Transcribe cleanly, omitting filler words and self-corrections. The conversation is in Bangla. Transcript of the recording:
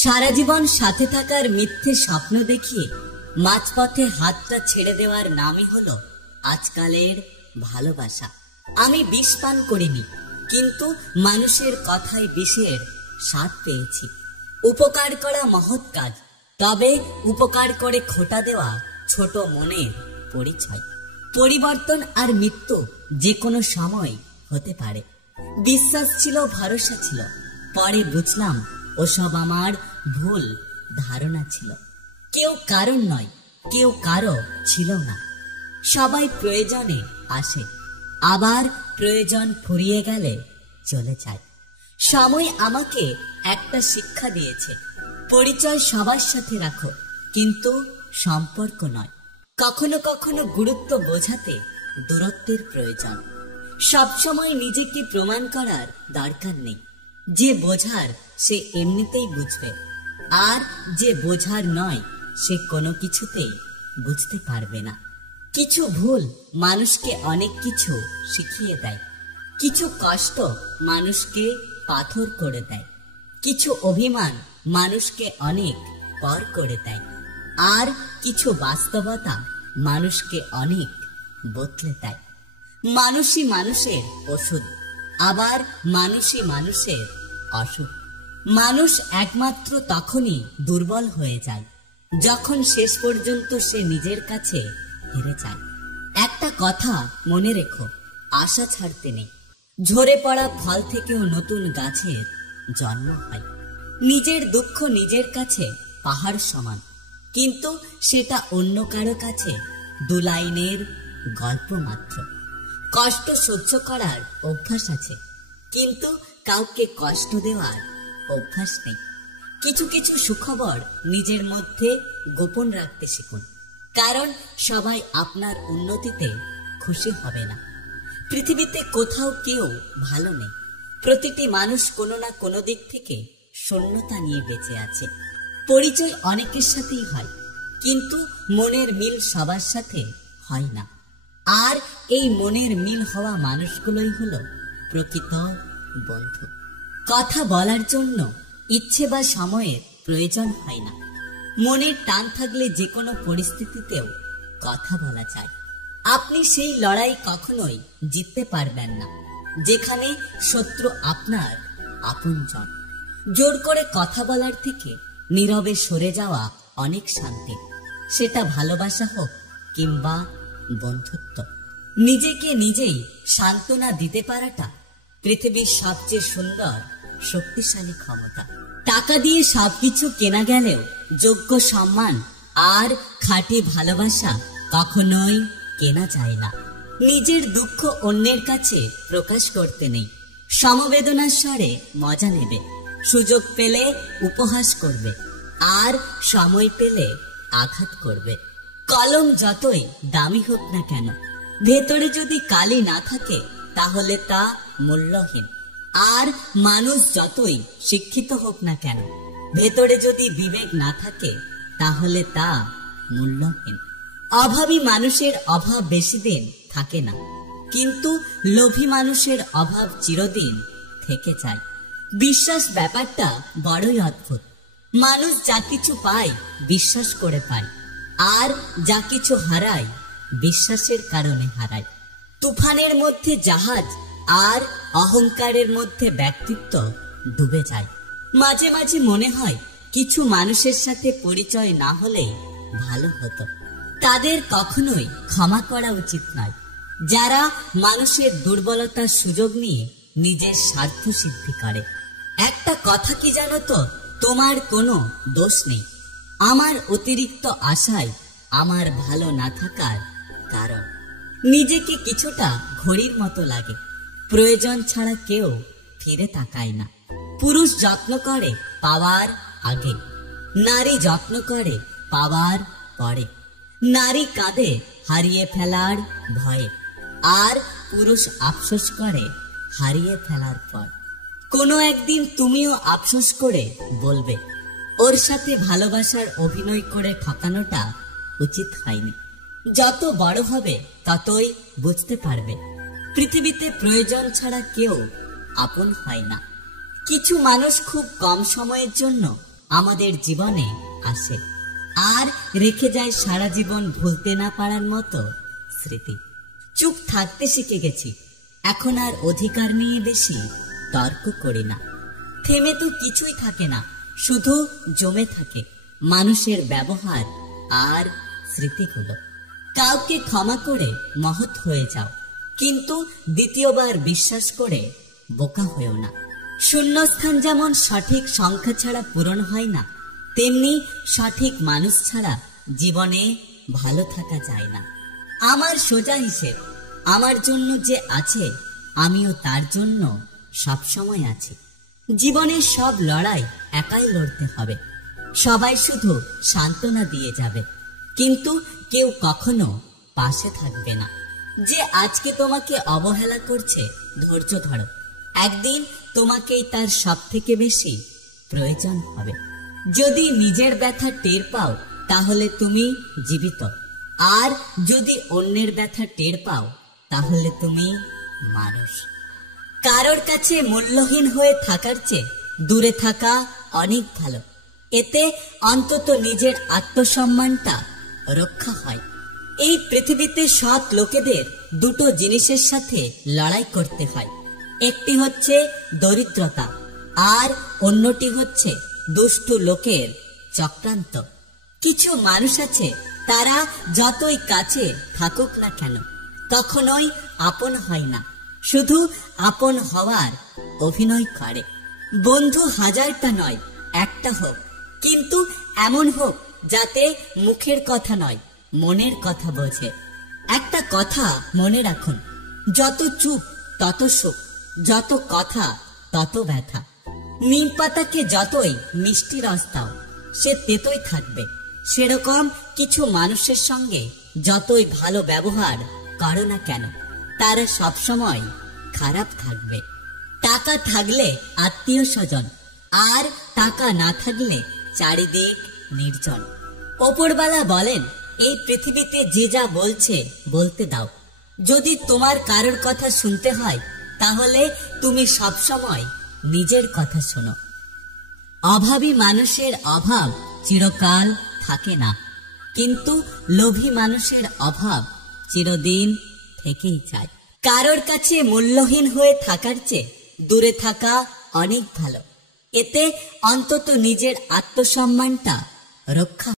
সারা জীবন সাথে থাকার মিথ্যে স্বপ্ন দেখিয়ে মাঝপথে হাতটা ছেড়ে দেওয়ার নামই হলো আজকালের ভালোবাসা। আমি বিষ পান করিনি, কিন্তু মানুষের কথায় বিষের স্বাদ পেয়েছি। উপকার করা মহৎ কাজ, তবে উপকার করে খোঁটা দেওয়া ছোট মনের পরিচয়। পরিবর্তন আর মৃত্যু যে কোনো সময় হতে পারে। বিশ্বাস ছিল, ভরসা ছিল, পরে বুঝলাম ওসব আমার ভুল ধারণা ছিল। কেউ কারণ নয়, কেউ কারো ছিল না। সবাই প্রয়োজনে আসে, আবার প্রয়োজন ফুরিয়ে গেলে চলে যায়। সময় আমাকে একটা শিক্ষা দিয়েছে, পরিচয় সবার সাথে রাখো, কিন্তু সম্পর্ক নয়। কখনো কখনো গুরুত্ব বোঝাতে দূরত্বের প্রয়োজন। সবসময় নিজেকে প্রমাণ করার দরকার নেই। যে বোঝার সে এমনিতেই বুঝবে, আর যে বোঝার নয় সে কোনো কিছুতেই বুঝতে পারবে না। কিছু ভুল মানুষকে অনেক কিছু শিখিয়ে দেয়, কিছু কষ্ট মানুষকে পাথর করে দেয়, কিছু অভিমান মানুষকে অনেক পর করে দেয়, আর কিছু বাস্তবতা মানুষকে অনেক বদলে দেয়। মানুষই মানুষের ওষুধ, আবার মানুষই মানুষের অসুখ। মানুষ একমাত্র তখনই দুর্বল হয়ে যায় যখন শেষ পর্যন্ত সে নিজের কাছে হেরে যায়। একটা কথা মনে রেখো, আশা ছাড়তে নেই। ঝরে পড়া ফল থেকেও নতুন গাছের জন্ম হয়। নিজের দুঃখ নিজের কাছে পাহাড় সমান, কিন্তু সেটা অন্য কারো কাছে দু লাইনের গল্প মাত্র। কষ্ট সহ্য করার অভ্যাস আছে, কিন্তু কাউকে কষ্ট দেওয়ার অভ্যাস নেই। কিছু কিছু সুখবর নিজের মধ্যে গোপন রাখতে শিখুন, কারণ সবাই আপনার উন্নতিতে খুশি হবে না। পৃথিবীতে কোথাও কেউ ভালো নেই। প্রতিটি মানুষ কোনো না কোনো দিক থেকে শূন্যতা নিয়ে বেঁচে আছে। পরিচয় অনেকের সাথেই হয়, কিন্তু মনের মিল সবার সাথে হয় না। আর এই মনের মিল হওয়া মানুষগুলোই হলো প্রকৃত বন্ধু। কথা বলার জন্য ইচ্ছে বা সময়ের প্রয়োজন হয় না। মনের টান থাকলে যে কোনো পরিস্থিতিতেও কথা বলা যায়। আপনি সেই লড়াই কখনোই জিততে পারবেন না যেখানে শত্রু আপনার আপনজন। জোর করে কথা বলার থেকে নীরবে সরে যাওয়া অনেক শান্তি, সেটা ভালোবাসা হোক কিংবা বন্ধুত্ব। নিজেকে নিজেই সান্ত্বনা দিতে পারাটা পৃথিবীর সবচেয়ে সুন্দর শক্তিশালী ক্ষমতা। টাকা দিয়ে সবকিছু কেনা গেলেও যোগ্য সম্মান আর খাঁটি ভালোবাসা কখনোই কেনা যায় না। নিজের দুঃখ অন্যের কাছে প্রকাশ করতে নেই। সমবেদনার স্বরে মজা নেবে, সুযোগ পেলে উপহাস করবে, আর সময় পেলে আঘাত করবে। কলম যতই দামি হোক না কেন, ভেতরে যদি কালি না থাকে তাহলে তা মূল্যহীন। আর মানুষ যতই শিক্ষিত হোক না কেন, ভেতরে যদি বিবেক না থাকে তাহলে তা মূল্যহীন। অভাবী মানুষের অভাব বেশি দিন থাকে না, কিন্তু লোভী মানুষের অভাব চিরদিন থেকে যায়। বিশ্বাস ব্যাপারটা বড়ই অদ্ভুত। মানুষ যা কিছু পায় বিশ্বাস করে পায়, আর যা কিছু হারায় বিশ্বাসের কারণে হারায়। তুফানের মধ্যে জাহাজ আর অহংকারের মধ্যে ব্যক্তিত্ব ডুবে যায়। মাঝে মাঝে মনে হয় কিছু মানুষের সাথে পরিচয় না হলেই ভালো হতো। তাদের কখনোই ক্ষমা করা উচিত নয়, যারা মানুষের দুর্বলতার সুযোগ নিয়ে নিজের স্বার্থ সিদ্ধি করে। একটা কথা কি জানো তো, তোমার কোনো দোষ নেই। আমার অতিরিক্ত আশায় আমার ভালো না থাকার কারণ। নিজেকে কিছুটা ঘড়ির মতো লাগে, প্রয়োজন ছাড়া কেউ ফিরে তাকায় না। পুরুষ যত্ন করে পাওয়ার আগে, নারী যত্ন করে পাওয়ার পরে। নারী কাঁদে হারিয়ে ফেলার ভয়ে, আর পুরুষ আফসোস করে হারিয়ে ফেলার পর। কোনো একদিন তুমিও আফসোস করে বলবে, ওর সাথে ভালোবাসার অভিনয় করে ঠকানোটা উচিত হয়নি। যত বড় হবে ততই বুঝতে পারবে, পৃথিবীতে প্রয়োজন ছাড়া কেউ আপন হয় না। কিছু মানুষ খুব কম সময়ের জন্য আমাদের জীবনে আসে আর রেখে যায় সারা জীবন ভুলতে না পারার মতো স্মৃতি। চুপ থাকতে শিখে গেছি, এখন আর অধিকার নিয়ে বেশি তর্ক করি না। থেমে তো কিছুই থাকে না, শুধু জমে থাকে মানুষের ব্যবহার আর স্মৃতিগুলো। কাউকে ক্ষমা করে মহৎ হয়ে যাও, কিন্তু দ্বিতীয়বার বিশ্বাস করে বোকা হয়েও না। শূন্যস্থান যেমন সঠিক সংখ্যা ছাড়া পূরণ হয় না, তেমনি সঠিক মানুষ ছাড়া জীবনে ভালো থাকা যায় না। আমার সোজা হিসেব, আমার জন্য যে আছে আমিও তার জন্য সবসময় আছি। জীবনের সব লড়াই একাই লড়তে হবে, সবাই শুধু সান্ত্বনা দিয়ে যাবে, কিন্তু কেউ কখনো পাশে থাকবে না। যে আজকে তোমাকে অবহেলা করছে, ধৈর্য ধরো, একদিন তোমাকেই তার সব থেকে বেশি প্রয়োজন হবে। যদি নিজের ব্যথা টের পাও তাহলে তুমি জীবিত, আর যদি অন্যের ব্যথা টের পাও তাহলে তুমি মানুষ। কারোর কাছে মূল্যহীন হয়ে থাকার চেয়ে দূরে থাকা অনেক ভালো, এতে অন্তত নিজের আত্মসম্মানটা রক্ষা হয়। এই পৃথিবীতে সৎ লোকেদের দুটো জিনিসের সাথে লড়াই করতে হয়, একটি হচ্ছে দরিদ্রতা আর অন্যটি হচ্ছে দুষ্টু লোকের চক্রান্ত। কিছু মানুষ আছে, তারা যতই কাছে থাকুক না কেন কখনোই আপন হয় না, শুধু আপন হওয়ার অভিনয় করে। বন্ধু হাজারটা নয়, একটা হোক, কিন্তু এমন হোক যাতে মুখের কথা নয় মনের কথা বোঝে। একটা কথা মনে রাখুন, যত চুপ তত সুখ, যত কথা তত ব্যথা। নিম পাতাকে যতই মিষ্টি রস দাও সে তেতোই থাকবে, সেরকম কিছু মানুষের সঙ্গে যতই ভালো ব্যবহার করো না কেন তারা সবসময় খারাপ থাকবে। টাকা থাকলে আত্মীয় স্বজন, আর টাকা না থাকলে চারিদিক নির্জন। ওপরওয়ালা বলেন, এই পৃথিবীতে যে যা বলছে বলতে দাও, যদি তোমার কারোর কথা শুনতে হয় তাহলে তুমি সবসময় নিজের কথা শোনো। অভাবী মানুষের অভাব চিরকাল থাকে না, কিন্তু লোভী মানুষের অভাব চিরদিন থেকেই যায়। কারোর কাছে মূল্যহীন হয়ে থাকার চেয়ে দূরে থাকা অনেক ভালো, এতে অন্তত নিজের আত্মসম্মানটা রক্ষা